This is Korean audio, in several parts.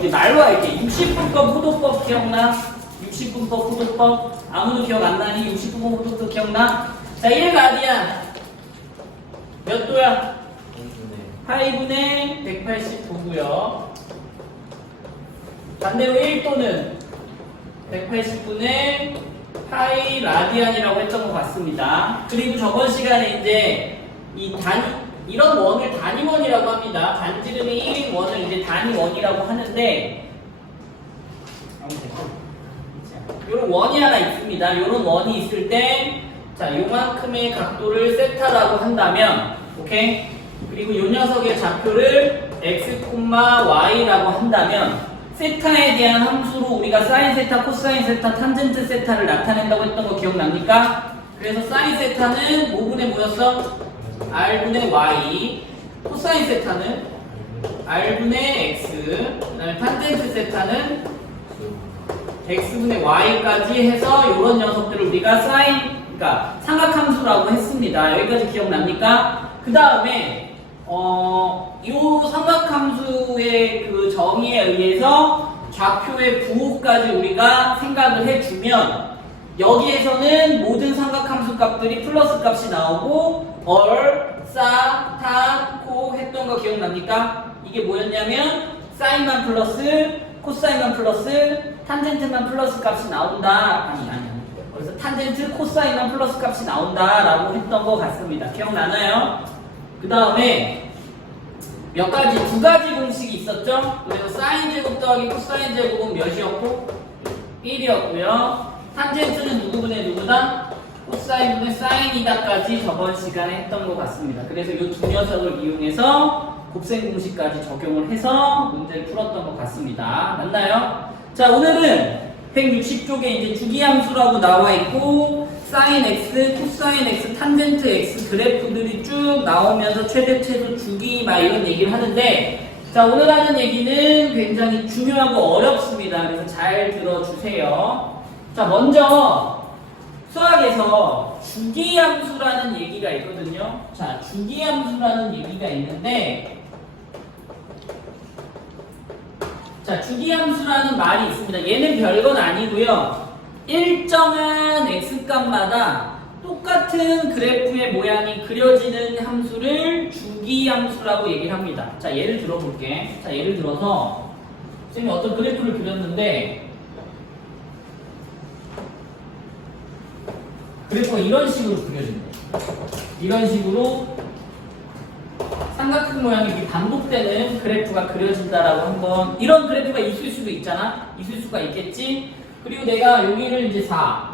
어디 말로 할게. 60분법 호도법 기억나? 60분법 호도법 아무도 기억 안 나니? 60분법 호도법 기억나? 자, 1 라디안 몇 도야? 8분의 189고요. 반대로 1도는 180분의 파이 라디안이라고 했던 것 같습니다. 그리고 저번 시간에 이제 이런 원을 단위원이라고 합니다. 반지름이 1인 원을 이제 단위원이라고 하는데, 이런 원이 하나 있습니다. 이런 원이 있을 때, 자, 요만큼의 각도를 세타라고 한다면, 오케이? 그리고 요 녀석의 좌표를 x, y라고 한다면, 세타에 대한 함수로 우리가 사인 세타, 코사인 세타, 탄젠트 세타를 나타낸다고 했던 거 기억납니까? 그래서 사인 세타는 뭐분의 뭐였어? r분의 y. 코사인 세타는 r분의 x. 그 다음에 탄젠트 세타는 x분의 y까지 해서 이런 녀석들을 우리가 그러니까 삼각함수라고 했습니다. 여기까지 기억납니까? 그 다음에 이 삼각함수의 그 정의에 의해서 좌표의 부호까지 우리가 생각을 해주면 여기에서는 모든 삼각함수 값들이 플러스 값이 나오고 싸, 탄, 코 했던 거 기억납니까? 이게 뭐였냐면 사인만 플러스 코사인만 플러스 탄젠트만 플러스 값이 나온다. 아니. 그래서 탄젠트, 코사인만 플러스 값이 나온다라고 했던 것 같습니다. 기억나나요? 그 다음에 두 가지 공식이 있었죠? 그래서 사인 제곱 더하기 코사인 제곱은 몇이었고? 1이었고요. 탄젠트는 누구분의 누구다? 코사인분의 사인이다까지 저번 시간에 했던 것 같습니다. 그래서 이 두 녀석을 이용해서 곱셈 공식까지 적용을 해서 문제를 풀었던 것 같습니다. 맞나요? 자, 오늘은 160쪽에 이제 주기함수라고 나와 있고 사인 x, 코사인 x, 탄젠트 x 그래프들이 쭉 나오면서 최대 최소 주기 막 이런 얘기를 하는데, 자, 오늘 하는 얘기는 굉장히 중요하고 어렵습니다. 그래서 잘 들어주세요. 자, 먼저 수학에서 주기함수라는 얘기가 있거든요. 자, 주기함수라는 얘기가 있는데, 자, 주기함수라는 말이 있습니다. 얘는 별건 아니고요. 일정한 x값마다 똑같은 그래프의 모양이 그려지는 함수를 주기함수라고 얘기를 합니다. 자, 예를 들어볼게. 자, 예를 들어서 선생님이 어떤 그래프를 그렸는데 그래프가 이런 식으로 그려진대. 이런 식으로 삼각형 모양이 반복되는 그래프가 그려진다라고 한번, 이런 그래프가 있을 수도 있잖아? 있을 수가 있겠지? 그리고 내가 여기를 이제 4,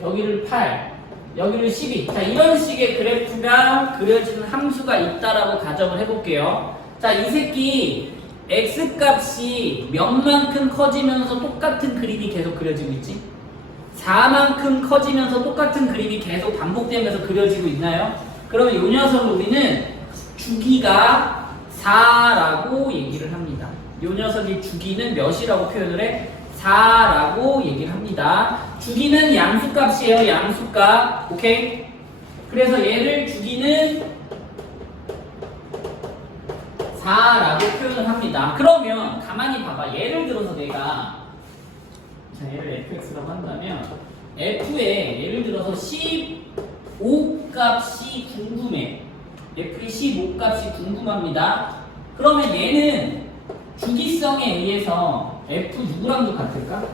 여기를 8, 여기를 12. 자, 이런 식의 그래프가 그려지는 함수가 있다라고 가정을 해볼게요. 자, 이 새끼 x값이 몇만큼 커지면서 똑같은 그림이 계속 그려지고 있지? 4만큼 커지면서 똑같은 그림이 계속 반복되면서 그려지고 있나요? 그러면 이 녀석을 우리는 주기가 4라고 얘기를 합니다. 이 녀석의 주기는 몇이라고 표현을 해? 4라고 얘기를 합니다. 주기는 양수값이에요. 양수값. 오케이? 그래서 얘를 주기는 4라고 표현을 합니다. 그러면 가만히 봐봐. 예를 들어서 내가, 자, 얘를 fx라고 한다면 f에 예를 들어서 15 값이 궁금해. f의 15 값이 궁금합니다. 그러면 얘는 주기성에 의해서 f 누구랑도 같을까?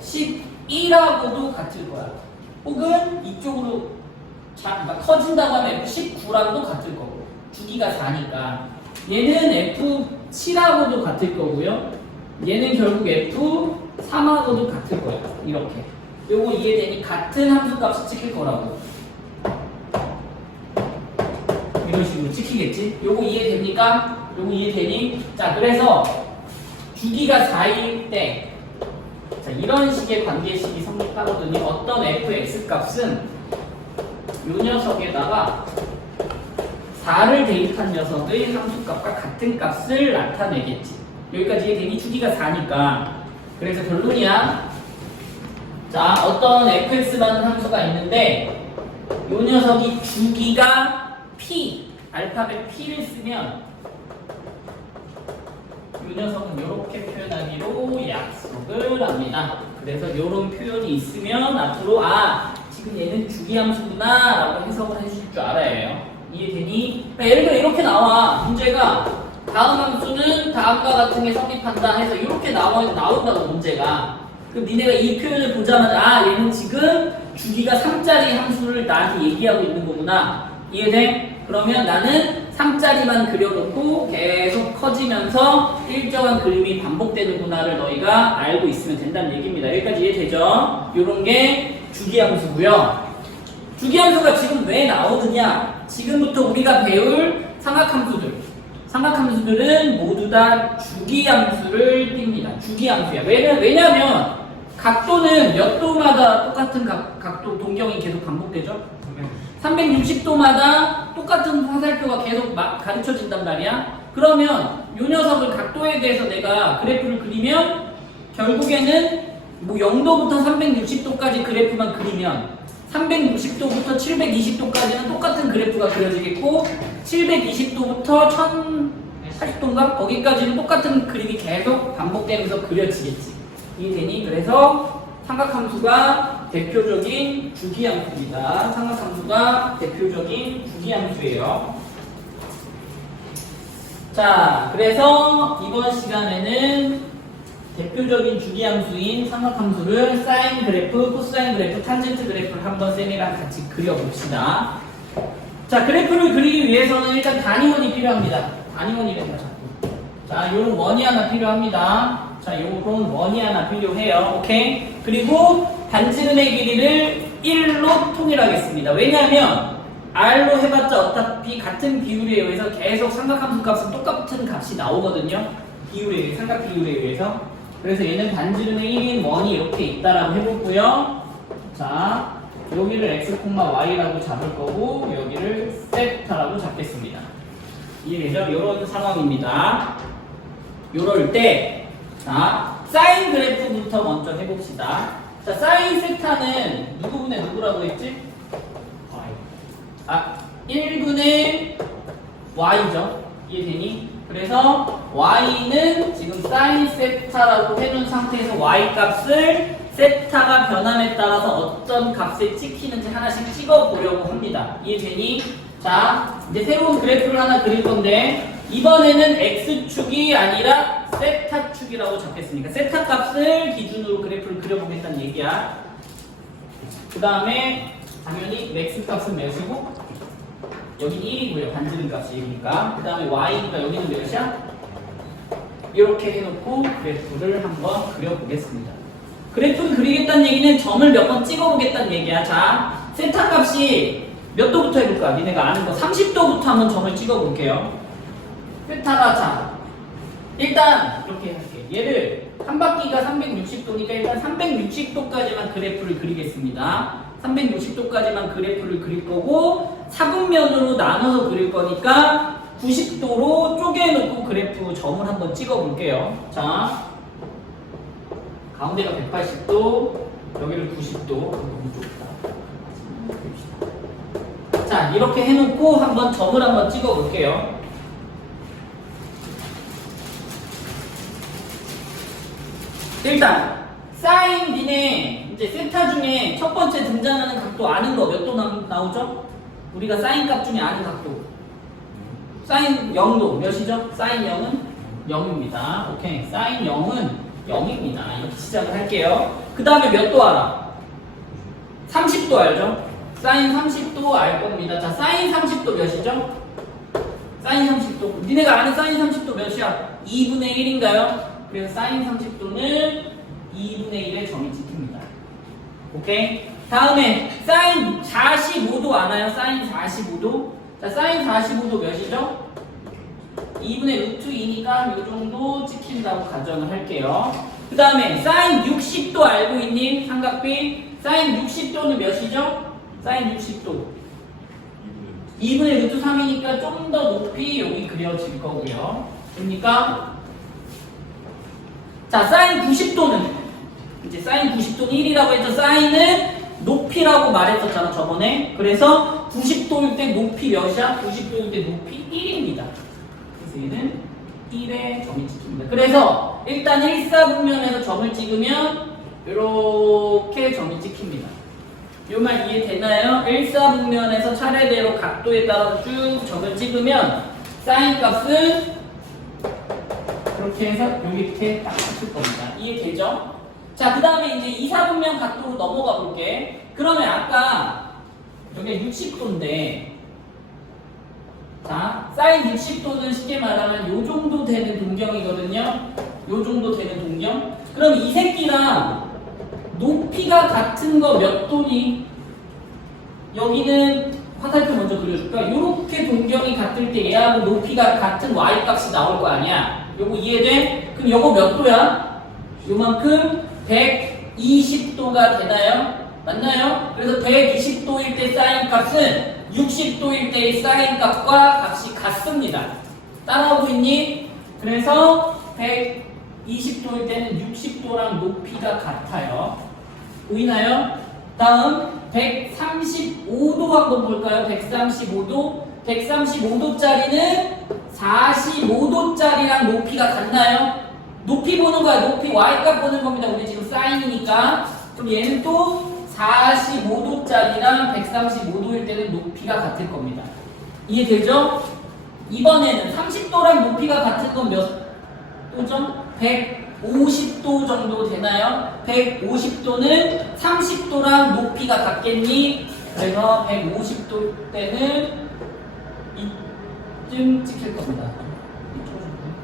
11하고도 같을 거야. 혹은 이쪽으로 커진다고 하면 f19라고도 같을 거고, 주기가 4니까. 얘는 f7하고도 같을 거고요. 얘는 결국 f3하고도 같을 거야. 이렇게. 요거 이해되니? 같은 함수값이 찍힐 거라고. 이런 식으로 찍히겠지? 요거 이해됩니까? 요거 이해되니? 자, 그래서 주기가 4일 때, 자, 이런 식의 관계식이 성립하거든요. 어떤 fx 값은 요 녀석에다가 4를 대입한 녀석의 함수값과 같은 값을 나타내겠지. 여기까지 이해되니? 주기가 4니까. 그래서 결론이야. 자, 어떤 fx라는 함수가 있는데 요 녀석이 주기가 p, 알파벳 p를 쓰면 요 요 녀석은 이렇게 표현하기로 약속을 합니다. 그래서 이런 표현이 있으면 앞으로 지금 얘는 주기함수구나 라고 해석을 해주실 줄 알아야 해요. 이해되니? 그러니까 예를 들어 이렇게 나와. 문제가 다음 함수는 다음과 같은 게 성립한다 해서 이렇게 나온다고 문제가. 그럼 니네가 이 표현을 보자마자 얘는 지금 주기가 3짜리 함수를 나한테 얘기하고 있는 거구나. 이해돼? 그러면 나는 3짜리만 그려놓고 계속 커지면서 일정한 그림이 반복되는구나를 너희가 알고 있으면 된다는 얘기입니다. 여기까지 이해되죠? 이런 게 주기함수고요. 주기함수가 지금 왜 나오느냐? 지금부터 우리가 배울 삼각함수들은 모두 다 주기함수를 띱니다. 주기함수야. 왜냐면 각도는 몇 도마다 똑같은 각도 동경이 계속 반복되죠? 360도마다 똑같은 화살표가 계속 가르쳐진단 말이야. 그러면 이 녀석을 각도에 대해서 내가 그래프를 그리면 결국에는 뭐 0도부터 360도까지 그래프만 그리면 360도부터 720도까지는 똑같은 그래프가 그려지겠고 720도부터 1080도인가? 거기까지는 똑같은 그림이 계속 반복되면서 그려지겠지. 이해되니? 그래서 삼각함수가 대표적인 주기함수입니다. 삼각함수가 대표적인 주기함수예요. 자, 그래서 이번 시간에는 대표적인 주기함수인 삼각함수를 사인 그래프, 코사인 그래프, 탄젠트 그래프를 한번 쌤이랑 같이 그려봅시다. 자, 그래프를 그리기 위해서는 일단 단위원이 필요합니다. 단위원이래서 자꾸. 자, 요런 원이 하나 필요합니다. 자, 요런 원이 하나 필요해요. 오케이? 그리고 반지름의 길이를 1로 통일하겠습니다. 왜냐하면 R로 해봤자 어차피 같은 비율에 의해서 계속 삼각함수 값은 똑같은 값이 나오거든요. 삼각 비율에 의해서. 그래서 얘는 반지름의 1인 원이 이렇게 있다라고 해보고요. 자, 여기를 x, y라고 잡을 거고 여기를 세타라고 잡겠습니다. 이해되죠? 이런 상황입니다. 이럴 때 자, 사인 그래프부터 먼저 해봅시다. 자, 사인 세타는 누구분의 누구라고 했지? 1분의 y죠. 이해되니? 그래서 y는 지금 사인 세타라고 해놓은 상태에서 y 값을 세타가 변함에 따라서 어떤 값에 찍히는지 하나씩 찍어보려고 합니다. 이해되니? 자, 이제 새로운 그래프를 하나 그릴 건데 이번에는 x축이 아니라 세타축이라고 잡겠습니다. 세타 값을 기준으로 그래프를 그려보겠다는 얘기야. 그 다음에 당연히 x 값은 몇이고 여기는 1이고요. 반지름 값이 1이니까. 그 다음에 y니까 여기는 몇이야? 이렇게 해놓고 그래프를 한번 그려보겠습니다. 그래프를 그리겠다는 얘기는 점을 몇 번 찍어보겠다는 얘기야. 자, 세타 값이 몇 도부터 해볼까? 니네가 아는 거 30도부터 한번 점을 찍어볼게요. 세타가 자 일단 이렇게 할게. 얘를 한 바퀴가 360도니까 일단 360도까지만 그래프를 그리겠습니다. 360도까지만 그래프를 그릴 거고 4분면으로 나눠서 그릴 거니까 90도로 쪼개놓고 그래프 점을 한번 찍어 볼게요. 자, 가운데가 180도, 여기를 90도. 너무 좁다. 자, 이렇게 해놓고 한번 점을 한번 찍어 볼게요. 일단 사인 니네 이제 세타 중에 첫 번째 등장하는 각도 아는 거 몇 도 나오죠? 우리가 사인 값 중에 아는 각도 사인 0도 몇이죠? 사인 0은 0입니다. 오케이, 사인 0은 0입니다. 이렇게 시작을 할게요. 그 다음에 몇 도 알아? 30도 알죠? 사인 30도 알 겁니다. 자, 사인 30도 몇이죠? 사인 30도 니네가 아는 사인 30도 몇이야? 2분의 1인가요? 그래서 사인 30도는 2분의 1의 점이 찍힙니다. 오케이? 다음에 사인 45도 아나요? 사인 45도? 자, 사인 45도 몇이죠? 2분의 루트 2니까 이 정도 찍힌다고 가정을 할게요. 그 다음에 사인 60도 알고 있니? 삼각비? 사인 60도는 몇이죠? 사인 60도 2분의 루트 3이니까 좀 더 높이 여기 그려질 거고요. 됩니까? 자, 사인 90도는 이제 사인 90도는 1이라고 해서 사인은 높이라고 말했었잖아 저번에. 그래서 90도일 때 높이 몇이야? 90도일 때 높이 1입니다. 그래서 얘는 1에 점이 찍힙니다. 그래서 일단 일사분면에서 점을 찍으면 이렇게 점이 찍힙니다. 이 말 이해되나요? 일사분면에서 차례대로 각도에 따라 쭉 점을 찍으면 사인 값은 그렇게 해서 여기 이렇게 딱 찍힐 겁니다. 이해되죠? 자, 그 다음에 이제 이사분면 각도로 넘어가 볼게. 그러면 아까 여기 60도인데 자, 사인 60도는 쉽게 말하면 요 정도 되는 동경이거든요. 요 정도 되는 동경. 그럼 이 새끼랑 높이가 같은 거 몇 도니? 여기는 화살표 먼저 그려줄까? 요렇게 동경이 같을 때 얘하고 높이가 같은 y값이 나올 거 아니야? 요거 이해돼? 그럼 요거 몇 도야? 요만큼 120도가 되나요? 맞나요? 그래서 120도일 때 사인 값은 60도일 때의 사인 값과 값이 같습니다. 따라오고 있니? 그래서 120도일 때는 60도랑 높이가 같아요. 보이나요? 다음 135도 한번 볼까요? 135도 135도짜리는 45도짜리랑 높이가 같나요? 높이 보는 거야. 높이 y값 보는 겁니다. 우리 지금 사인이니까. 그럼 얘는 또 45도짜리랑 135도일 때는 높이가 같을 겁니다. 이해되죠? 이번에는 30도랑 높이가 같은 건 몇 도죠? 150도 정도 되나요? 150도는 30도랑 높이가 같겠니? 그래서 150도 때는 이쯤 찍힐 겁니다.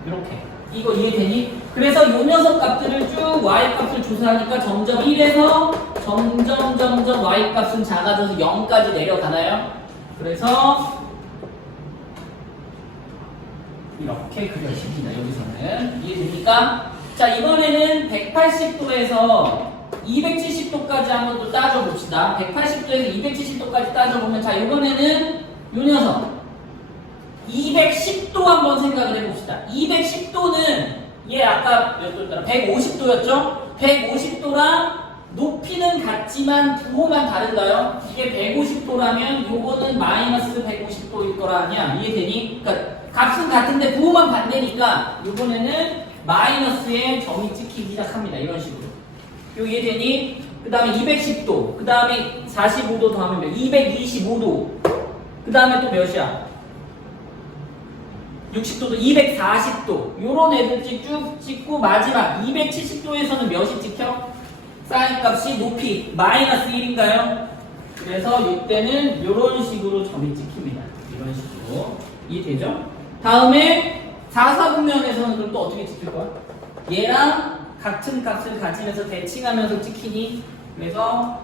이렇게. 이거 이해되니? 그래서 요 녀석 값들을 쭉 y값을 조사하니까 점점 1에서 점점 y값은 작아져서 0까지 내려가나요? 그래서 이렇게 그려집니다. 여기서는 이해됩니까? 자, 이번에는 180도에서 270도까지 한번 또 따져봅시다. 180도에서 270도까지 따져보면 자, 이번에는 요 녀석 210도 한번 생각을 해봅시다. 210도는 얘 아까 몇 도였더라? 150도였죠? 150도랑 높이는 같지만 부호만 다른가요? 이게 150도라면 요거는 마이너스 150도일 거라 아니야? 이해되니? 그러니까 값은 같은데 부호만 반대니까 요번에는 마이너스에 점이 찍히기 시작합니다. 이런 식으로. 요 이해되니? 그 다음에 210도, 그 다음에 45도 더하면 몇? 225도, 그 다음에 또 몇이야? 60도도 240도 요런 애들 쭉 찍고 마지막 270도에서는 몇이 찍혀? 사인 값이 높이 마이너스 1인가요? 그래서 이때는 요런 식으로 점이 찍힙니다. 이런 식으로. 이해되죠? 다음에 4사분면에서는 그럼 또 어떻게 찍힐 거야? 얘랑 같은 값을 가지면서 대칭하면서 찍히니? 그래서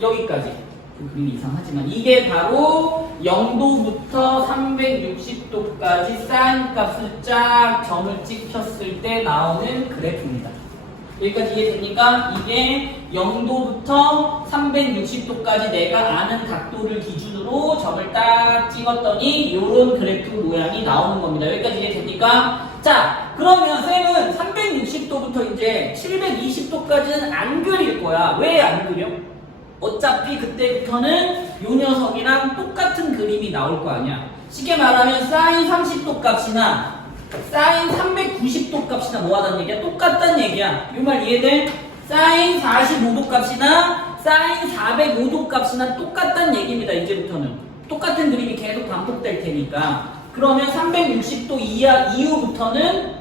여기까지. 그 그림이 이상하지만 이게 바로 0도부터 360도까지 사인 값을 쫙 점을 찍혔을 때 나오는 그래프입니다. 여기까지 이해됩니까? 이게 0도부터 360도까지 내가 아는 각도를 기준으로 점을 딱 찍었더니 이런 그래프 모양이 나오는 겁니다. 여기까지 이해됩니까? 자, 그러면 쌤은 360도부터 이제 720도까지는 안 그릴 거야. 왜 안 그려? 어차피 그때부터는 요 녀석이랑 똑같은 그림이 나올 거 아니야. 쉽게 말하면 사인 30도 값이나 사인 390도 값이나 뭐하다는 얘기야? 똑같다는 얘기야. 이 말 이해돼? 사인 45도 값이나 사인 405도 값이나 똑같다는 얘기입니다. 이제부터는 똑같은 그림이 계속 반복될 테니까. 그러면 360도 이후부터는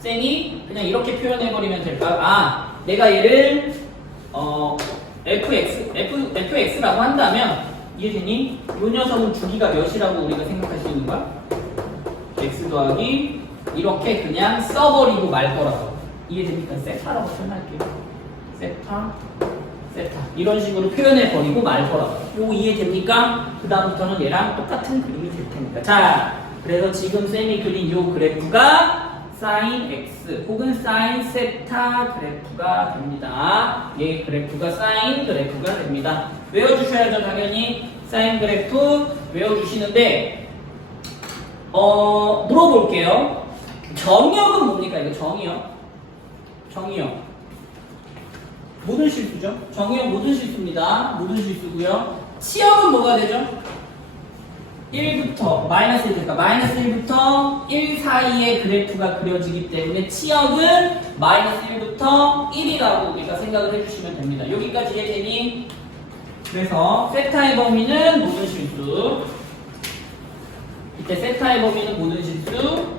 쌤이 그냥 이렇게 표현해버리면 될까요? 아, 내가 얘를 fx라고 한다면 이해되니? 이 녀석은 주기가 몇이라고 우리가 생각할 수 있는 거야? x 더하기 이렇게 그냥 써버리고 말 거라고. 이해됩니까? 세타라고 표현할게요. 세타 이런 식으로 표현해버리고 말 거라고. 요거 이해됩니까? 그 다음부터는 얘랑 똑같은 그림이 될 테니까. 자, 그래서 지금 쌤이 그린 요 그래프가 사인 x 혹은 사인 세타 그래프가 됩니다. 얘 그래프가 사인 그래프가 됩니다. 외워주셔야죠. 당연히 사인 그래프 외워주시는데 물어볼게요. 정역은 뭡니까? 이거 정역 모든 실수죠? 정역 모든 실수입니다. 모든 실수고요. 치역은 뭐가 되죠? 1부터 마이너스 1부터 마이너스 1부터 1 사이의 그래프가 그려지기 때문에 치역은 마이너스 1부터 1이라고 우리가 생각을 해주시면 됩니다. 여기까지 이해되니? 그래서 세타의 범위는 모든 실수. 이때 세타의 범위는 모든 실수.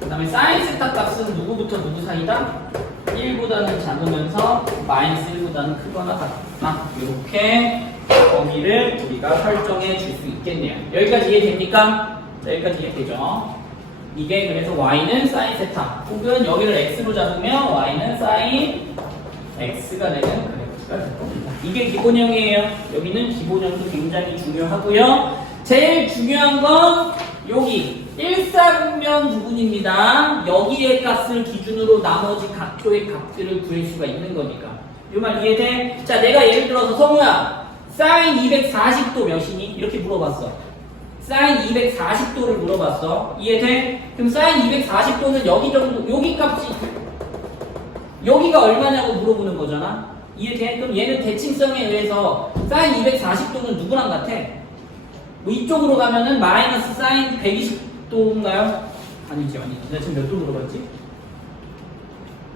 그 다음에 사인 세타 값은 누구부터 누구 사이다? 1보다는 작으면서 마이너스 1보다는 크거나 같다. 이렇게 범위를 우리가 설정해 줄 수 있겠네요. 여기까지 이해됩니까? 여기까지 이해되죠? 이게 그래서 y는 사인 세타 혹은 여기를 x로 잡으면 y는 사인 x가 되는 그래프가 될 겁니다. 이게 기본형이에요. 여기는 기본형도 굉장히 중요하고요. 제일 중요한 건 여기 일사분면 부분입니다. 여기의 값을 기준으로 나머지 각도의 값들을 구할 수가 있는 거니까. 이 말 이해돼? 자, 내가 예를 들어서 성우야, 사인 240도 몇이니? 이렇게 물어봤어. 사인 240도를 물어봤어. 이해돼? 그럼 사인 240도는 여기 정도, 여기 값이 여기가 얼마냐고 물어보는 거잖아. 이해돼? 그럼 얘는 대칭성에 의해서 사인 240도는 누구랑 같아? 뭐 이쪽으로 가면은 마이너스 사인 120도인가요? 아니지. 내가 지금 몇 도 물어봤지?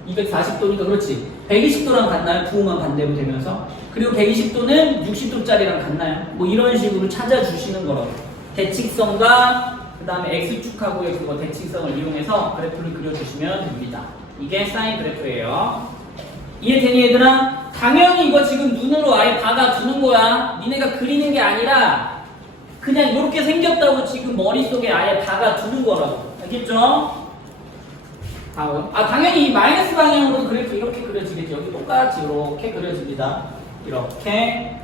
240도니까 그렇지. 120도랑 같나요? 부호만 반대로 되면서. 그리고 120도는 60도짜리랑 같나요? 뭐 이런 식으로 찾아주시는 거라고. 대칭성과 그 다음에 X축하고의 그거 대칭성을 이용해서 그래프를 그려주시면 됩니다. 이게 사인 그래프예요. 이해되니 얘들아? 당연히 이거 지금 눈으로 아예 받아두는 거야. 니네가 그리는 게 아니라 그냥 이렇게 생겼다고 지금 머릿속에 아예 박아두는 거라고. 알겠죠? 당연히 이 마이너스 방향으로 그래프 이렇게 그려지겠죠. 여기 똑같이 이렇게 그려집니다. 이렇게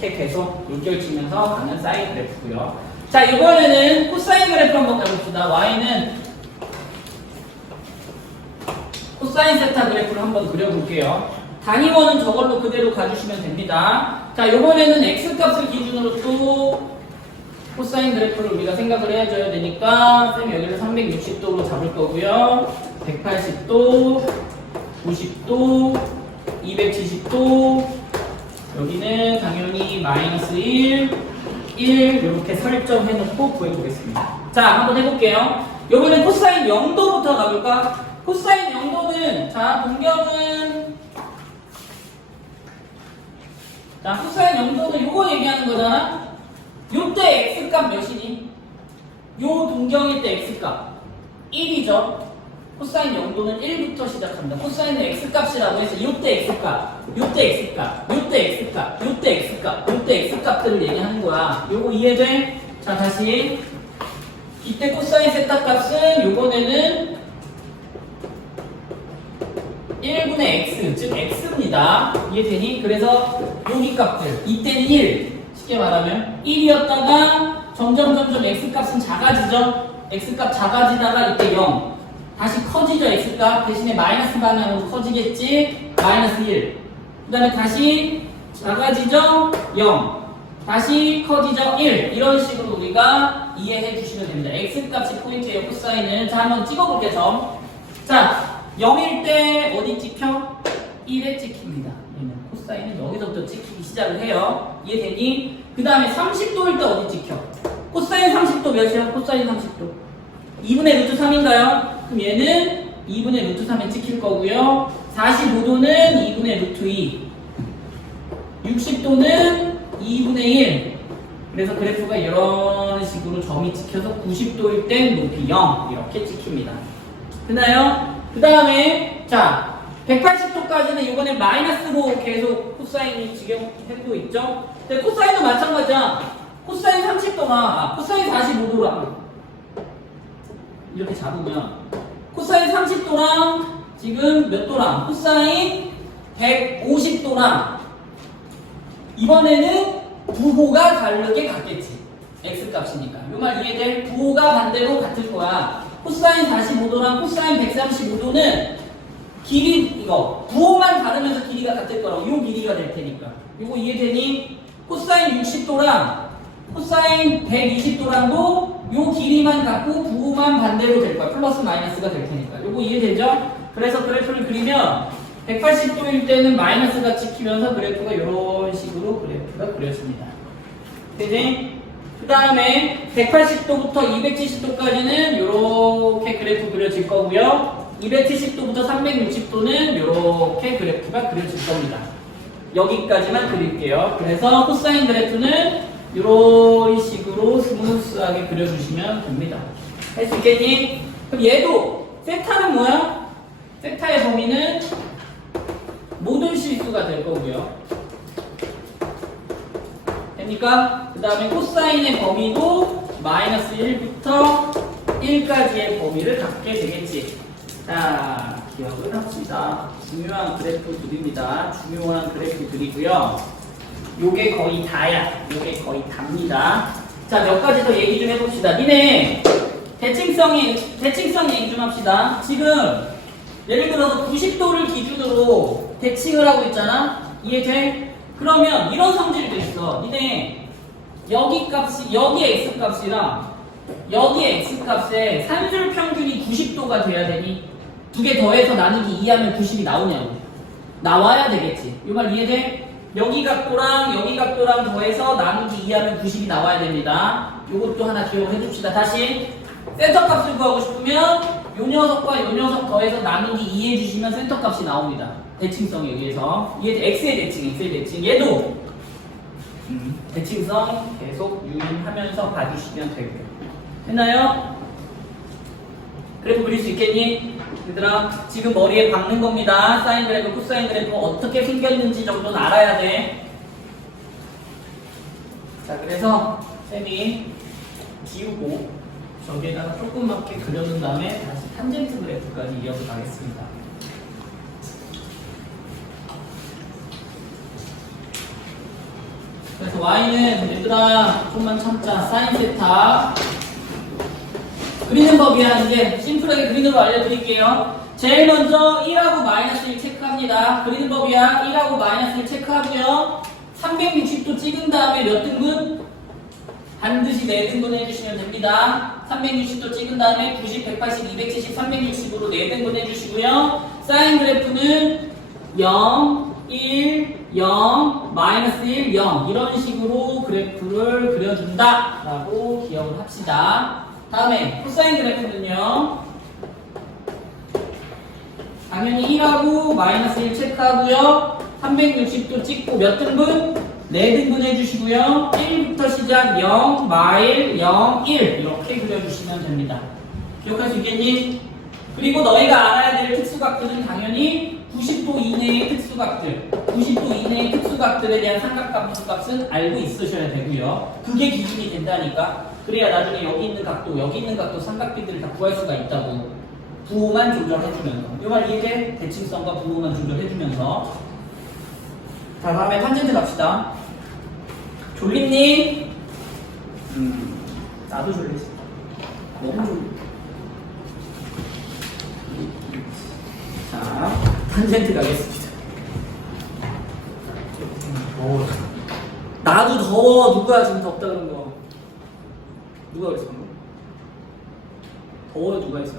계속 물결치면서 가는 사인 그래프고요. 자, 이번에는 코사인 그래프 한번 가봅시다. y는 코사인 세타 그래프를 한번 그려볼게요. 단위원은 저걸로 그대로 가주시면 됩니다. 자, 이번에는 x값을 기준으로 또 코사인 그래프를 우리가 생각을 해줘야 되니까 쌤 여기를 360도로 잡을 거고요. 180도, 90도, 270도, 여기는 당연히 마이너스 1, 1 이렇게 설정해 놓고 구해보겠습니다. 자, 한번 해볼게요. 이번엔 코사인 0도부터 가볼까? 코사인 0도는 자, 동경은 자, 코사인 0도는 요거 얘기하는 거잖아? 요때 x값 몇이니? 요 동경일 때 x값 1이죠? 코사인 0도는 1부터 시작합니다. 코사인은 x값이라고 해서 요때 x값, 요때 x값, 요때 x값, 요때 x값, 요때 x값들을 얘기하는 거야. 요거 이해돼? 자, 다시 이때 코사인 세타 값은 요번에는 1분의 x, 즉 x입니다. 이해되니? 그래서 여기 값들, 이때는 1, 쉽게 말하면 1이었다가 점점 x값은 작아지죠? x값 작아지다가 이때 0, 다시 커지죠? x값 대신에 마이너스 방향으로 커지겠지? 마이너스 1, 그 다음에 다시 작아지죠? 0, 다시 커지죠? 1, 이런 식으로 우리가 이해해 주시면 됩니다. x값이 포인트예요. 코사인은. 자, 한번 찍어볼게요. 점. 자, 0일 때 어디 찍혀? 1에 찍힙니다. 얘는 코사인은 여기서부터 찍히기 시작을 해요. 이해되니? 그 다음에 30도일 때 어디 찍혀? 코사인 30도 몇이야? 코사인 30도 2분의 루트 3인가요? 그럼 얘는 2분의 루트 3에 찍힐 거고요. 45도는 2분의 루트 2, 60도는 2분의 1. 그래서 그래프가 이런 식으로 점이 찍혀서 90도일 땐 높이 0 이렇게 찍힙니다. 되나요? 그 다음에 자, 180도까지는 이번에 마이너스로 계속 코사인이 지경하고 있죠? 근데 코사인도 마찬가지야. 코사인 30도나 코사인 45도랑 이렇게 잡으면 코사인 30도랑 지금 몇 도랑 코사인 150도랑 이번에는 부호가 다르게 같겠지. x값이니까. 이 말 이해돼? 부호가 반대로 같을 거야. 코사인 45도랑 코사인 135도는 길이 이거 부호만 다르면서 길이가 같을 거라고. 요 길이가 될 테니까. 이거 이해되니? 코사인 60도랑 코사인 120도랑도 요 길이만 같고 부호만 반대로 될 거야. 플러스 마이너스가 될 테니까. 요거 이해되죠? 그래서 그래프를 그리면 180도일 때는 마이너스가 찍히면서 그래프가 이런 식으로 그래프가 그려집니다. 되지? 그 다음에 180도부터 270도까지는 이렇게 그래프 그려질 거고요. 270도부터 360도는 이렇게 그래프가 그려질 겁니다. 여기까지만 그릴게요. 그래서 코사인 그래프는 이런 식으로 스무스하게 그려주시면 됩니다. 할 수 있겠니? 그럼 얘도 세타는 뭐야? 세타의 범위는 모든 실수가 될 거고요. 됩니까? 그 다음에 코사인의 범위도 마이너스 1부터 1까지의 범위를 갖게 되겠지. 자, 기억을 합시다. 중요한 그래프들입니다. 중요한 그래프들이고요. 요게 거의 다야. 요게 거의 답니다. 자, 몇 가지 더 얘기 좀 해봅시다. 니네 대칭성 얘기 좀 합시다. 지금 예를 들어서 90도를 기준으로 대칭을 하고 있잖아. 이해돼? 그러면 이런 성질도 있어. 니네 여기 x 값이랑 여기 x 값에 산술 평균이 90도가 돼야 되니? 두 개 더해서 나누기 2하면 90이 나오냐고. 나와야 되겠지. 이 말 이해돼? 여기 각도랑 더해서 나누기 2하면 90이 나와야 됩니다. 요것도 하나 기억을 해줍시다. 다시 센터 값을 구하고 싶으면 요 녀석과 요 녀석 더해서 나누기 2 해주시면 센터 값이 나옵니다. 대칭성에 의해서. 이게 x의 대칭. 얘도 대칭성 계속 유인하면서 봐주시면 되고요. 됐나요? 그래프 그릴 수 있겠니? 얘들아, 지금 머리에 박는 겁니다. 사인 그래프, 코사인 그래프 어떻게 생겼는지 정도는 알아야 돼. 자, 그래서 쌤이 지우고 저기에다가 조그맣게 그려놓은 다음에 다시 탄젠트 그래프까지 이어서 가겠습니다. 그래서 y는 얘들아 조금만 참자. 사인 세타 그리는 법이야. 이제 심플하게 그리는 법 알려드릴게요. 제일 먼저 1하고 마이너스 1 체크합니다. 그리는 법이야. 1하고 마이너스 1 체크하고요. 360도 찍은 다음에 몇 등분? 반드시 4등분 해주시면 됩니다. 360도 찍은 다음에 90, 180, 270, 360으로 4등분 해주시고요. 사인 그래프는 0, 1, 0, 마이너스 1, 0 이런 식으로 그래프를 그려준다 라고 기억을 합시다. 다음에 코사인 그래프는요. 당연히 1하고 마이너스 1 체크하고요. 360도 찍고 몇 등분? 4등분 해주시고요. 1부터 시작 0, 마일, 0, 1 이렇게 그려주시면 됩니다. 기억할 수 있겠니? 그리고 너희가 알아야 될 특수각들은 당연히 90도 이내의 특수각들, 90도 이내의 특수각들에 대한 삼각함수값은 알고 있으셔야 되고요. 그게 기준이 된다니까. 그래야 나중에 여기 있는 각도 삼각비들을 다 구할 수가 있다고. 부호만 조절해주면서. 이 말 이해돼? 대칭성과 부호만 조절해주면서. 자, 다음에 탄젠트 갑시다. 졸립니? 나도 졸리지. 너무 졸려. 자, 탄젠트 가겠습니다. 더워. 나도 더워. 누가 지금 덥다 그런 거? 누가 그랬어? 더워. 누가 했어?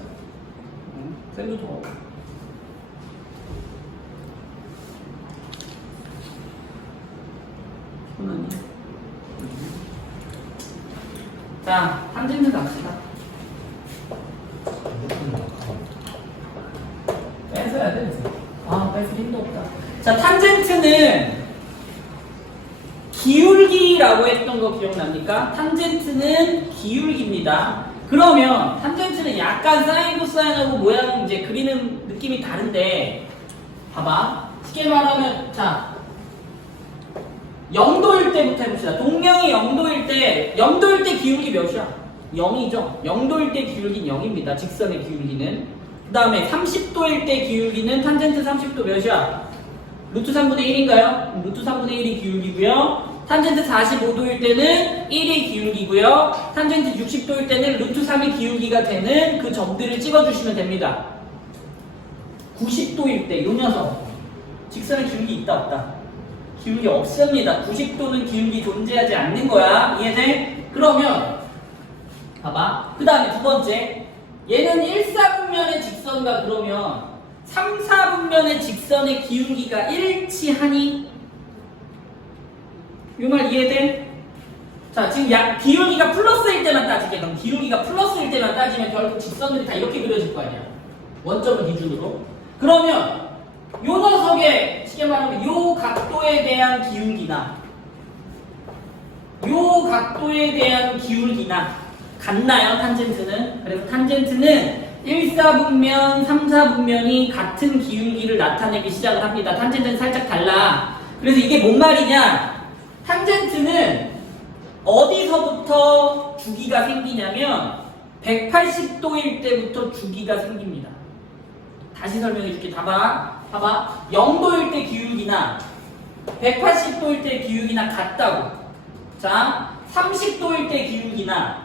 응? 쌤도 더워. 피곤하니? 자, 탄젠트 갑시다. 뺏어야 돼. 뺏을 힘도 없다. 자, 탄젠트는 기울기라고 했던 거 기억납니까? 탄젠트는 기울기입니다. 그러면 탄젠트는 약간 사인 코사인하고 모양 이제 그리는 느낌이 다른데, 봐봐. 쉽게 말하면, 자, 0도일 때부터 해봅시다. 동명이 0도일 때 기울기 몇이야? 0이죠. 0도일 때 기울기는 0입니다. 직선의 기울기는. 그 다음에 30도일 때 기울기는 탄젠트 30도 몇이야? 루트 3분의 1인가요? 루트 3분의 1이 기울기고요. 탄젠트 45도일 때는 1이 기울기고요. 탄젠트 60도일 때는 루트 3이 기울기가 되는 그 점들을 찍어주시면 됩니다. 90도일 때, 요 녀석. 직선의 기울기 있다, 없다? 기울기 없습니다. 90도는 기울기 존재하지 않는 거야. 이해돼? 그러면, 봐봐. 그 다음에 두 번째. 얘는 일사분면의 직선과 그러면 3, 4분면의 직선의 기울기가 일치하니? 이 말 이해돼? 자, 지금 기울기가 플러스일 때만 따질게. 그럼 기울기가 플러스일 때만 따지면 결국 직선들이 다 이렇게 그려질 거 아니야. 원점을 기준으로. 그러면 요 녀석의 쉽게 말하면 요 각도에 대한 기울기나 요 각도에 대한 기울기나 같나요? 탄젠트는? 그래서 탄젠트는 1, 4분면, 3, 4분면이 같은 기울기를 나타내기 시작을 합니다. 탄젠트는 살짝 달라. 그래서 이게 뭔 말이냐? 탄젠트는 어디서부터 주기가 생기냐면 180도일 때부터 주기가 생깁니다. 다시 설명해 줄게. 봐봐. 0도일 때 기울기나 180도일 때 기울기나 같다고. 자, 30도일 때 기울기나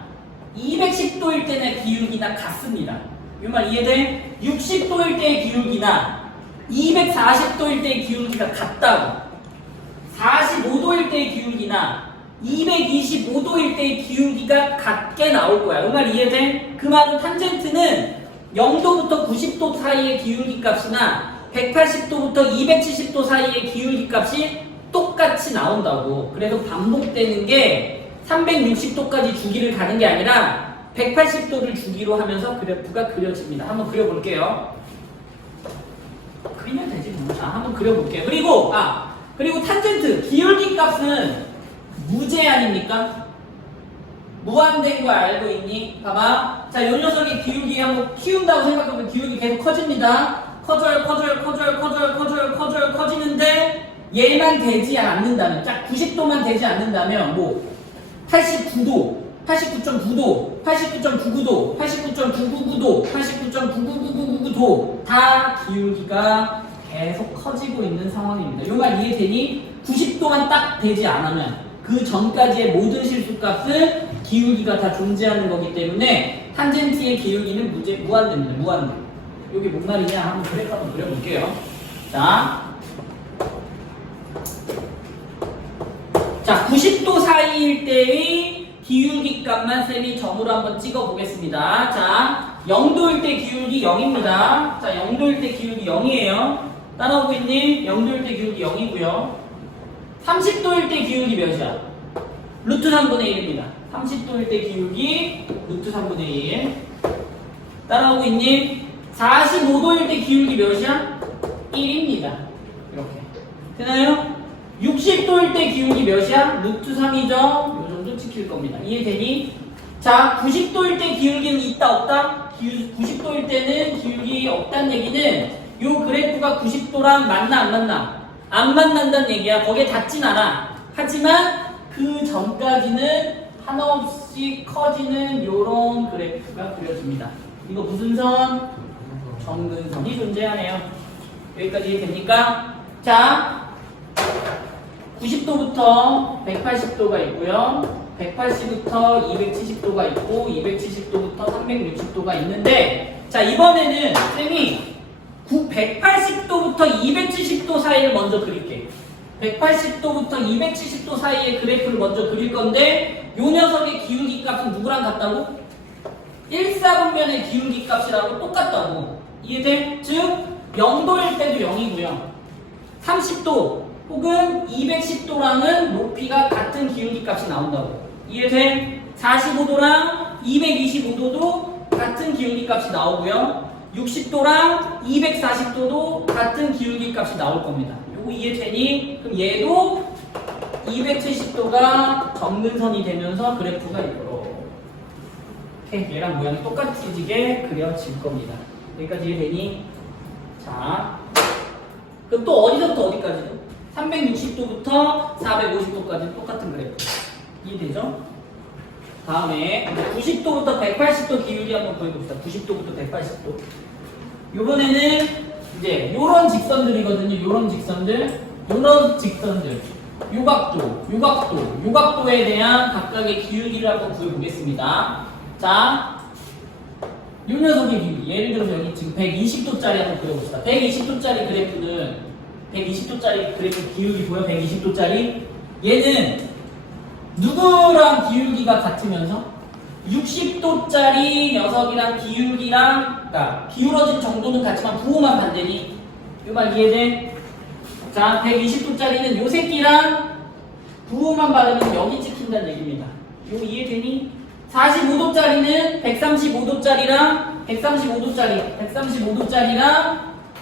210도일 때는 기울기나 같습니다. 이 말 이해돼? 60도일 때의 기울기나 240도일 때의 기울기가 같다고. 45도일 때의 기울기나 225도일 때의 기울기가 같게 나올 거야. 이 말 이해돼? 그 말은 탄젠트는 0도부터 90도 사이의 기울기 값이나 180도부터 270도 사이의 기울기 값이 똑같이 나온다고. 그래서 반복되는 게 360도까지 주기를 가는 게 아니라 180도를 주기로 하면서 그래프가 그려집니다. 한번 그려볼게요. 그리면 되지 뭐. 자, 한번 그려볼게요. 그리고 탄젠트 기울기 값은 무제한입니까? 무한된 거 알고 있니? 봐봐. 자, 요 녀석의 기울기 한번 키운다고 생각하면 기울기 계속 커집니다. 커지는데 얘만 되지 않는다면, 딱 90도만 되지 않는다면 뭐 89도, 89.9도, 89.99도, 89.999도, 89.99999도 다 기울기가 계속 커지고 있는 상황입니다. 이 말 이해되니? 90도만 딱 되지 않으면 그 전까지의 모든 실수값은 기울기가 다 존재하는 거기 때문에 탄젠트의 기울기는 무한대입니다. 무한대. 이게 뭔 말이냐? 한번 그래프 한번 그려볼게요. 자, 90도 사이일 때의 기울기 값만 쌤이 점으로 한번 찍어 보겠습니다. 자, 0도일 때 기울기 0입니다. 자, 0도일 때 기울기 0이에요. 따라오고 있니? 0도일 때 기울기 0이고요. 30도일 때 기울기 몇이야? 루트 3분의 1입니다. 30도일 때 기울기 루트 3분의 1. 따라오고 있니? 45도일 때 기울기 몇이야? 1입니다. 이렇게. 되나요? 60도일 때 기울기 몇이야? 루트 3이죠? 요 정도 지킬 겁니다. 이해되니? 자, 90도일 때 기울기는 있다 없다? 90도일 때는 기울기 없다는 얘기는 요 그래프가 90도랑 맞나 안 맞나? 안 만난다는 얘기야. 거기에 닿진 않아. 하지만 그 전까지는 한없이 커지는 요런 그래프가 그려집니다. 이거 무슨 선? 정근선이 존재하네요. 여기까지 이해됩니까? 자, 90도부터 180도가 있고요. 180부터 270도가 있고 270도부터 360도가 있는데, 자, 이번에는 쌤이 180도부터 270도 사이를 먼저 그릴게. 180도부터 270도 사이의 그래프를 먼저 그릴 건데, 요 녀석의 기울기 값은 누구랑 같다고? 1, 4분면의 기울기 값이라고 똑같다고. 이해돼? 즉 0도일 때도 0이고요. 30도 혹은 210도랑은 높이가 같은 기울기 값이 나온다고. 이해돼? 45도랑 225도도 같은 기울기 값이 나오고요. 60도랑 240도도 같은 기울기 값이 나올 겁니다. 요거 이해되니? 그럼 얘도 270도가 점근선이 되면서 그래프가 이렇게 얘랑 모양이 똑같아지게 그려질 겁니다. 여기까지 이해되니? 자, 그럼 또 어디서부터 어디까지죠? 360도부터 450도까지 똑같은 그래프. 이해되죠? 다음에 90도부터 180도 기울기 한번 보여봅시다. 90도부터 180도. 요번에는 이제 요런 직선들이거든요. 요런 직선들. 요 각도에 대한 각각의 기울기를 한번 구해보겠습니다. 자, 요 녀석의 기울기. 예를 들어서 여기 지금 120도짜리 한번 그려봅시다. 120도짜리 그래프는 120도짜리 그래프 기울기 보여? 120도짜리. 얘는 누구랑 기울기가 같으면서? 60도짜리 녀석이랑 기울기랑, 그러니까 기울어진 정도는 같지만 부호만 반대니 이 말 이해돼? 자, 120도짜리는 요 새끼랑 부호만 받으면 여기 찍힌다는 얘기입니다. 요 이해되니? 45도짜리는 135도짜리랑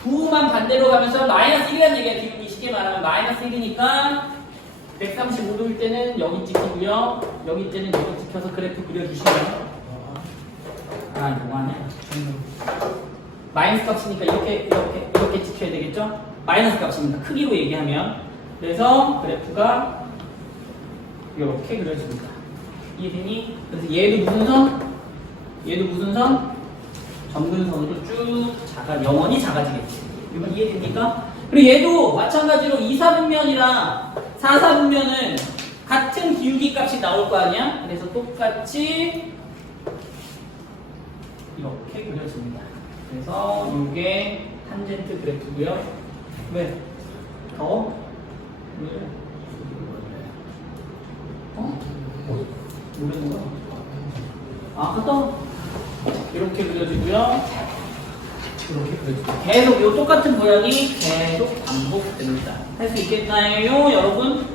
부호만 반대로 가면서 마이너스 1이라는 얘기야. 기울기 쉽게 말하면 마이너스 1이니까 135도일 때는 여기 찍히고요. 여기 때는 여기 찍혀서 그래프 그려주시면 뭐하냐? 마이너스 값이니까 이렇게 찍혀야 되겠죠? 마이너스 값입니다. 크기로 얘기하면. 그래서 그래프가 이렇게 그려집니다. 이해되니? 그래서 얘도 무슨 선? 얘도 무슨 선? 점근선으로 쭉 영원히 작아지겠지. 이건 이해됩니까? 그리고 얘도 마찬가지로 2, 4분면이랑 4, 4분면은 같은 기울기 값이 나올 거 아니야? 그래서 똑같이 이렇게 그려집니다. 그래서 이게 탄젠트 그래프고요. 왜? 왜? 모르는 거야? 갔다. 이렇게 그려지고요. 이렇게 그려지고 계속 이 똑같은 모양이 계속 반복됩니다. 할 수 있겠나요, 여러분?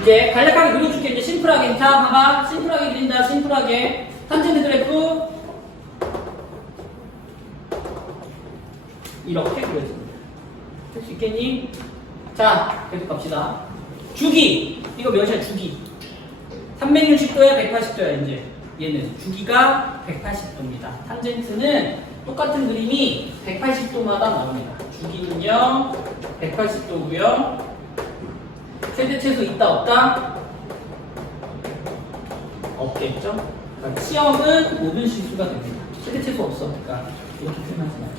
이제 간략하게 그려줄게. 이제 심플하게. 자, 봐봐. 심플하게 그린다. 심플하게. 탄젠트 그래프 이렇게 그려집니다. 할 수 있겠니? 자, 계속 갑시다. 주기. 이거 몇이야, 주기? 360도야, 180도야, 이제. 얘는 주기가 180도입니다. 탄젠트는 똑같은 그림이 180도마다 나옵니다. 주기는요, 180도고요. 최대최소 있다, 없다? 없겠죠? 그러니까 치역은 모든 실수가 됩니다. 최대최소 없어. 그러니까 이렇게 표현하지 말고.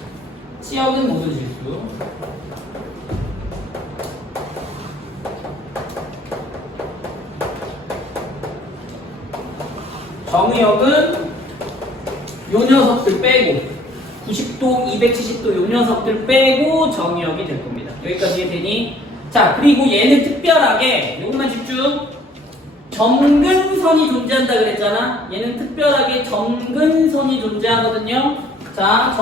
치역은 모든 실수. 정의역은 요 녀석들 빼고 90도, 270도 요 녀석들 빼고 정의역이 될 겁니다. 여기까지 이해되니? 자, 그리고 얘는 특별하게 요것만 집중. 점근선이 존재한다 그랬잖아. 얘는 특별하게 점근선이 존재하거든요. 자,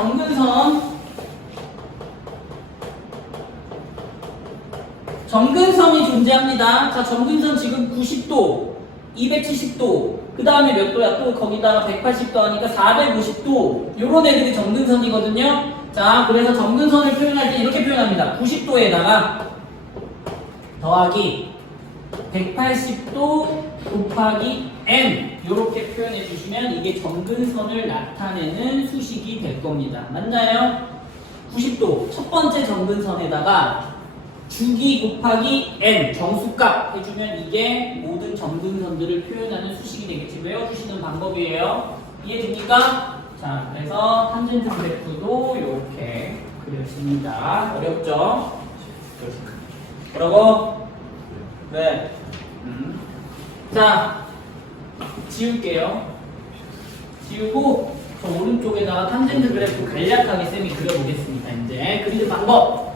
점근선이 존재합니다. 자, 점근선 지금 90도, 270도, 그 다음에 몇 도야? 또 거기다가 180도 하니까 450도. 요런 애들이 점근선이거든요. 자, 그래서 점근선을 표현할 때 이렇게 표현합니다. 90도에다가 더하기 180도 곱하기 n 요렇게 표현해 주시면 이게 점근선을 나타내는 수식이 될 겁니다. 맞나요? 90도 첫 번째 점근선에다가 주기 곱하기 n 정수값 해주면 이게 모든 점근선들을 표현하는 수식이 되겠지. 외워주시는 방법이에요. 이해됩니까? 자, 그래서 탄젠트 그래프도 이렇게 그려집니다. 어렵죠? 뭐라고? 네. 자, 지울게요. 지우고 저 오른쪽에다가 탄젠트 그래프 간략하게 쌤이 그려보겠습니다. 이제 그리는 방법.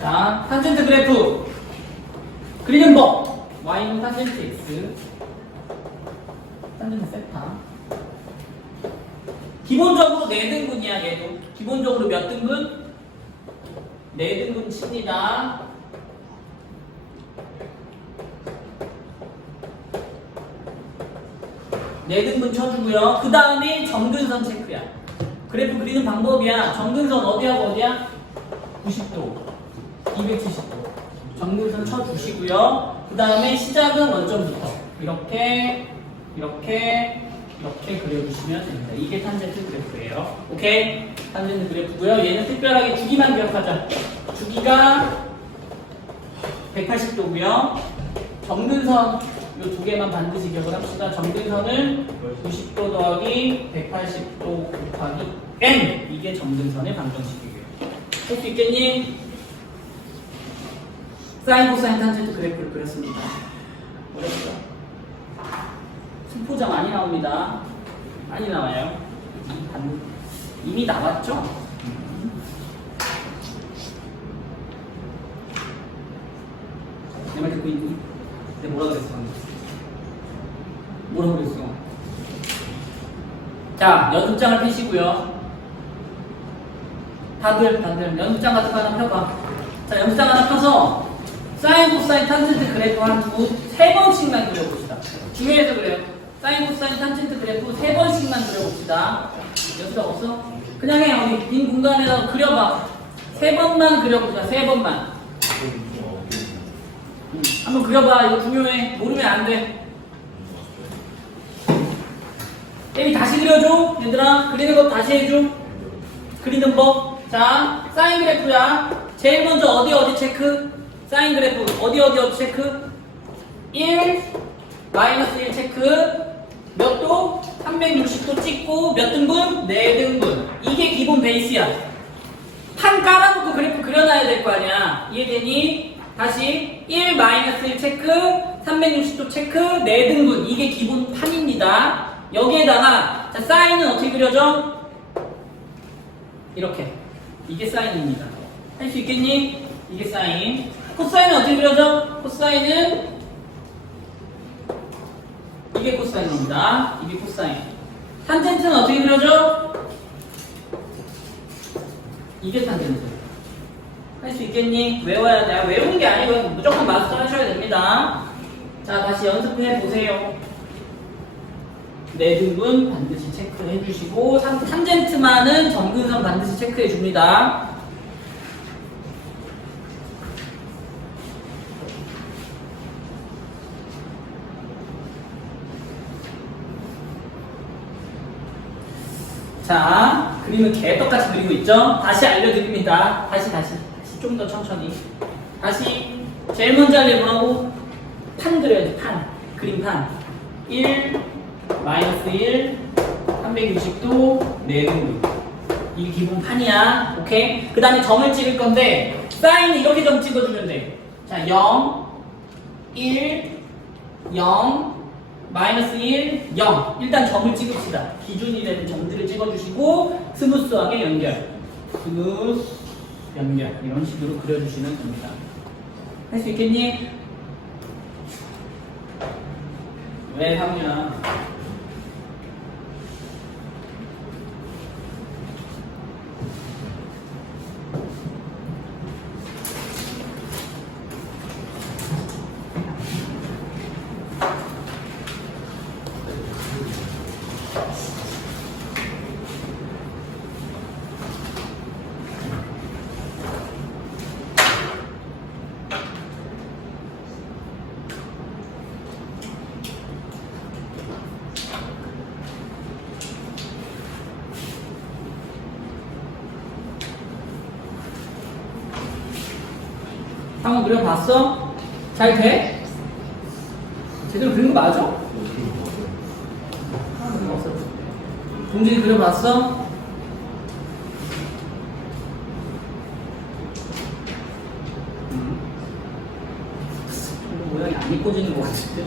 자, 탄젠트 그래프 그리는 법. y는 탄젠트 x, 탄젠트 세타. 기본적으로 4등분이야. 얘도 기본적으로 몇 등분? 4등분 칩니다. 네 등분 쳐주고요. 그 다음에 점근선 체크야. 그래프 그리는 방법이야. 점근선 어디하고 어디야? 90도, 270도. 점근선 쳐주시고요. 그 다음에 시작은 원점부터 이렇게 그려주시면 됩니다. 이게 탄젠트 그래프예요. 오케이? 탄젠트 그래프고요. 얘는 특별하게 주기만 기억하자. 주기가 180도고요. 점근선 이 두 개만 반드시 기억을 합시다. 점근선을 90도 더하기 180도 곱하기 n 이게 점근선의 방정식이에요. 할 수 있겠니? 사인, 코사인, 탄젠트 그래프를 그렸습니다. 어렵죠? 승포자 많이 나옵니다. 많이 나와요. 이미 나왔죠? 내 말 듣고 있니? 내가 뭐라 그랬어 방금? 뭐라고 그랬어? 자, 연습장을 펴시고요. 다들 연습장 같은 거 하나 펴봐. 자, 연습장 하나 펴서 사인, 코사인, 탄젠트 그래프 한 세 번씩만 그려봅시다. 중요해서 그래요. 사인, 코사인, 탄젠트 그래프 세 번씩만 그려봅시다. 연습장 없어? 그냥 해. 어디 빈 공간에다가 그려봐. 세 번만 그려봅시다. 세 번만. 한번 그려봐. 이거 중요해. 모르면 안 돼. 쌤이 다시 그려줘. 얘들아, 그리는 거 다시 해줘. 그리는 법. 자, 사인 그래프야. 제일 먼저 어디 체크? 사인 그래프 어디 체크? 1, 마이너스 1 체크. 몇 도? 360도 찍고 몇 등분? 4등분. 이게 기본 베이스야. 판 깔아놓고 그래프 그려놔야 될 거 아니야. 이해되니? 다시 1, 마이너스 1 체크, 360도 체크, 4등분. 이게 기본 판입니다. 여기에다가 자, 사인은 어떻게 그려져? 이렇게. 이게 사인입니다. 할 수 있겠니? 이게 사인. 코사인은 어떻게 그려져? 코사인은 이게 코사인입니다. 이게 코사인. 탄젠트는 어떻게 그려져? 이게 탄젠트. 할 수 있겠니? 외워야 돼. 외우는 게 아니고 무조건 마스터 하셔야 됩니다. 자, 다시 연습해 보세요. 4등분 반드시 체크해 주시고 탄젠트만은 점근선 반드시 체크해 줍니다. 자, 그림은 개떡같이 그리고 있죠? 다시 알려드립니다. 다시 좀 더 천천히. 다시 제일 먼저 할래 뭐라고? 판 그려야지. 판. 그림판. 1, 마이너스 1, 360도, 4등분. 이게 기본 판이야. 오케이? 그 다음에 점을 찍을 건데 사인은 이렇게 점 찍어주면 돼. 자, 0, 1, 0, 마이너스 1, 0. 일단 점을 찍읍시다. 기준이 되는 점들을 찍어주시고 스무스하게 연결. 스무스 연결. 이런 식으로 그려주시면 됩니다. 할 수 있겠니? 왜 상우야? 한번 그려봤어? 잘 돼? 제대로 그린 거 맞아? 동진이 그려봤어? 모양이 안 이뻐지는 것 같은데.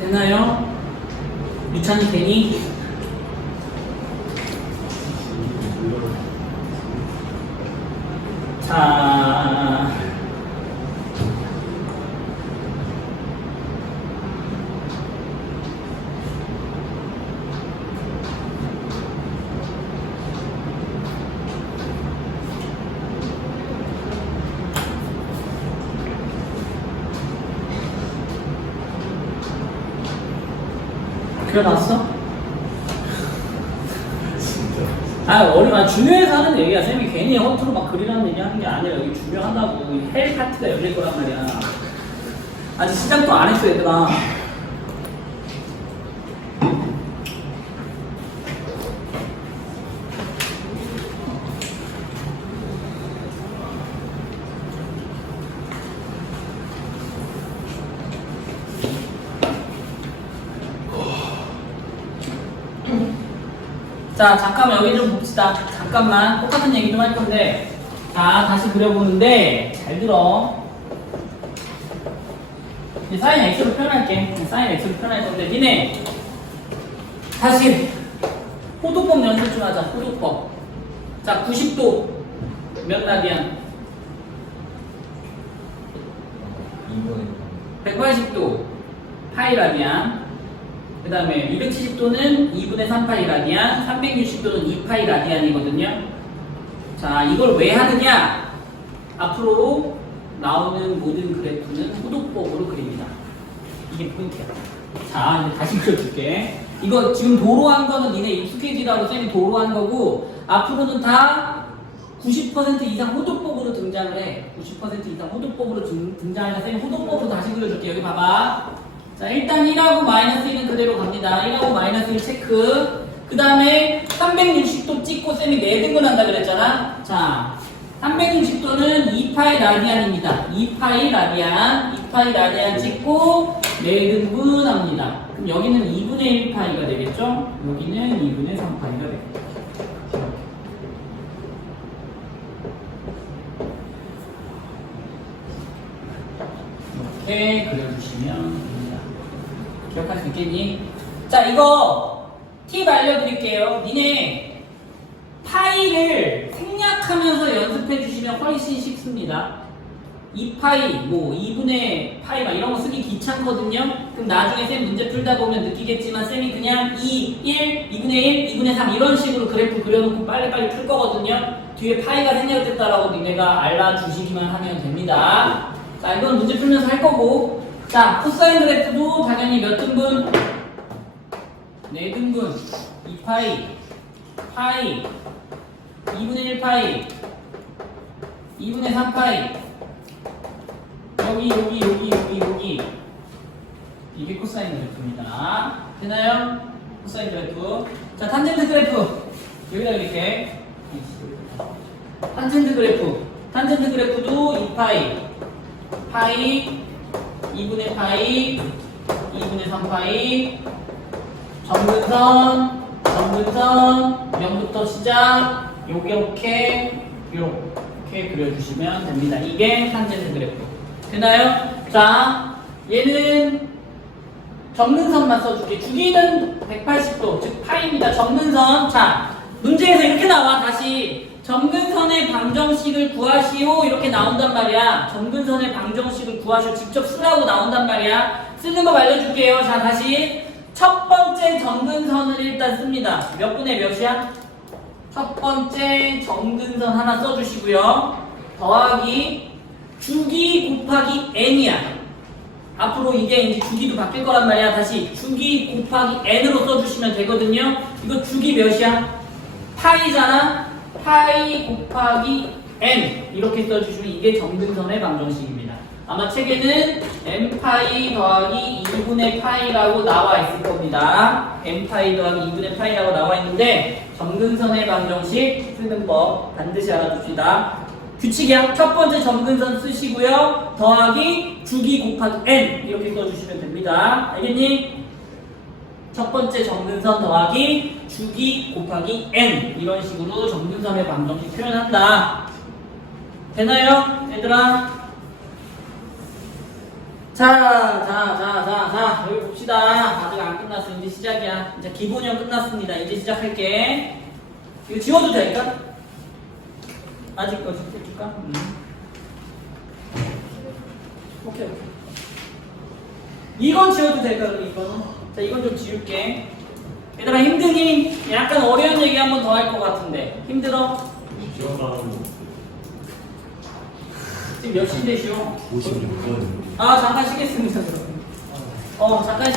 되나요? 유찬이 되니? 자, 그려놨어? 중요해서 하는 얘기야. 쌤이 괜히 허투루 막 그리라는 얘기 하는 게 아니라 여기 중요하다고. 헬 파티가 열릴 거란 말이야. 아직 시작도 안 했어, 얘들아. 자, 잠깐만 여기 좀 봅시다. 잠깐만 똑같은 얘기 좀 할 건데, 자, 다시 그려보는데 잘 들어. 이제 사인 x로 표현할게. 사인 x로 표현할 건데, 니네 다시 호도법 연습 좀 하자. 호도법. 자, 90도 몇 라디안? 180도 파이 라디안. 그 다음에 270도는 2분의 3파이 라디안, 360도는 2파이 라디안이거든요. 자, 이걸 왜 하느냐? 앞으로 나오는 모든 그래프는 호도법으로 그립니다. 이게 포인트야. 자, 이제 다시 그려줄게. 이거 지금 도로 한 거는 니네 익숙해지라고 쌤이 도로 한 거고, 앞으로는 다 90% 이상 호도법으로 등장을 해. 90% 이상 호도법으로 등장하니까 쌤이 호도법으로 다시 그려줄게. 여기 봐봐. 자, 일단 1하고 마이너스 1은 그대로 갑니다. 1하고 마이너스 1 체크. 그 다음에 360도 찍고 쌤이 4등분 한다 그랬잖아. 자, 360도는 2파이 라디안입니다. 2파이 라디안. 2파이 라디안 찍고 4등분 합니다. 그럼 여기는 2분의 1파이가 되겠죠? 여기는 2분의 3파이가 되겠죠. 이렇게 그려주시면 됩니다. 기억할 수 있겠니? 자, 이거 팁 알려드릴게요. 니네 파이를 생략하면서 연습해 주시면 훨씬 쉽습니다. 2파이, 뭐 2분의 파이 막 이런 거 쓰기 귀찮거든요. 그럼 나중에 쌤 문제 풀다 보면 느끼겠지만 쌤이 그냥 2, 1, 2분의 1, 2분의 3 이런 식으로 그래프 그려놓고 빨리빨리 풀 거거든요. 뒤에 파이가 생략됐다라고 니네가 알아주시기만 하면 됩니다. 자, 이건 문제 풀면서 할 거고, 자, 코사인 그래프도 당연히 몇 등분? 4등분, 2파이, 파이, 2분의 1파이, 2분의 3파이, 여기. 이게 코사인 그래프입니다. 되나요? 코사인 그래프. 자, 탄젠트 그래프. 여기다 이렇게. 탄젠트 그래프. 탄젠트 그래프도 2파이, 파이, 2분의 파이, 2분의 3파이, 점근선, 0부터 시작, 이렇게 그려주시면 됩니다. 이게 탄젠트 그래프. 되나요? 자, 얘는 점근선만 써줄게. 주기는 180도, 즉 파이입니다. 점근선. 자, 문제에서 이렇게 나와. 다시 점근선의 방정식을 구하시오 이렇게 나온단 말이야. 점근선의 방정식을 구하시오 직접 쓰라고 나온단 말이야. 쓰는 거 알려줄게요. 자, 다시 첫 번째 점근선을 일단 씁니다. 몇 분의 몇이야? 첫 번째 점근선 하나 써주시고요. 더하기 주기 곱하기 n이야. 앞으로 이게 이제 주기도 바뀔 거란 말이야. 다시 주기 곱하기 n으로 써주시면 되거든요. 이거 주기 몇이야? 파이잖아. 파이 곱하기 n 이렇게 써주시면 이게 점근선의 방정식입니다. 아마 책에는 n파이 더하기 2분의 파이라고 나와 있을 겁니다. n파이 더하기 2분의 파이라고 나와 있는데 점근선의 방정식 쓰는 법 반드시 알아둡시다. 규칙이야. 첫 번째 점근선 쓰시고요. 더하기 주기 곱하기 n 이렇게 써주시면 됩니다. 알겠니? 첫 번째 점근선 더하기 주기 곱하기 n 이런 식으로 점근선의 방정식 표현한다. 되나요? 얘들아? 자, 여기 봅시다. 아직 안 끝났어. 이제 시작이야. 이제 기본형 끝났습니다. 이제 시작할게. 이거 지워도 될까? 아직 거 지워줄까? 오케이. 이건 지워도 될까? 그럼 이거는? 자, 이건 좀 지울게. 얘들아, 힘드니? 약간 어려운 얘기 한 번 더 할 것 같은데. 힘들어? 지금 몇 시인데 쉬어? 56분. 아, 잠깐 쉬겠습니다, 그럼. 잠깐